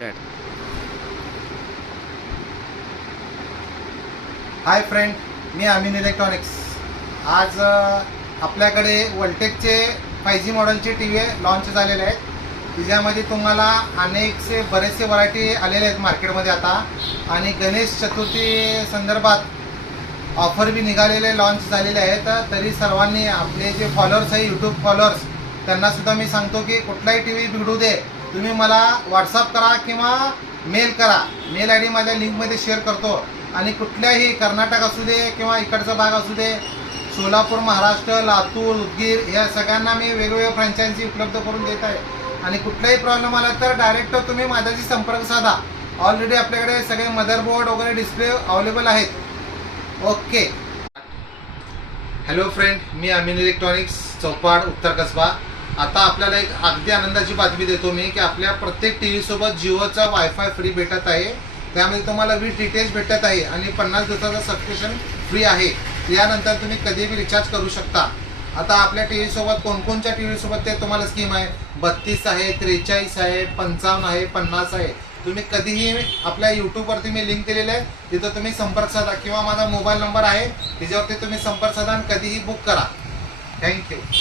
Hi friend, मी Amin electronics. आज आपल्याकडे वोल्टेकचे 5G मॉडेलचे टी व्ही लॉन्च झालेले आहेत. त्याच्यामध्ये तुम्हाला बरेचसे व्हरायटी आलेले आहेत मार्केटमध्ये आता. आणि गणेश चतुर्थी संदर्भात ऑफर बी निघालेले लॉन्च झालेले आहेत. तरी सर्वांनी आपले जे फॉलोअर्स आहे, यूट्यूब फॉलोअर्स, त्यांनासुद्धा मी सांगतो की कुठलाही टी व्ही बिघडू दे, तुम्ही मला व्हॉट्सअप करा किंवा मेल करा. मेल आय डी माझ्या लिंकमध्ये शेअर करतो. आणि कुठल्याही कर्नाटक असू दे किंवा इकडचा भाग असू दे, सोलापूर, महाराष्ट्र, लातूर, उदगीर, या सगळ्यांना मी वेगवेगळ्या फ्रँचायझी उपलब्ध करून देत आहे. आणि कुठलाही प्रॉब्लेम आला तर डायरेक्ट तुम्ही माझ्याशी संपर्क साधा. ऑलरेडी आपल्याकडे सगळे मदरबोर्ड वगैरे डिस्प्ले अवेलेबल आहेत. ओके. हॅलो फ्रेंड, मी अमीन इलेक्ट्रॉनिक्स, चौपाड, उत्तर कसबा. आता आपल्याला एक अगदी आनंदाची बातमी देतो मी की आपल्या प्रत्येक टी व्हीसोबत जिओचा वायफाय फ्री भेटत आहे. त्यामध्ये तुम्हाला 20 डिटेल्स भेटत आहे आणि 50 दिवसाचं सबस्क्रिप्शन फ्री आहे. यानंतर तुम्ही कधीही रिचार्ज करू शकता. आता आपल्या टी व्हीसोबत कोणकोणत्या टी व्हीसोबत ते तुम्हाला स्कीम आहे. 32 आहे, 43 आहे, 55 आहे, 50 आहे. तुम्ही कधीही आपल्या यूट्यूबवरती मी लिंक दिलेली आहे, तिथं तुम्ही संपर्क साधा किंवा माझा मोबाईल नंबर आहे, त्याच्यावरती तुम्ही संपर्क साधा आणि कधीही बुक करा. थँक्यू.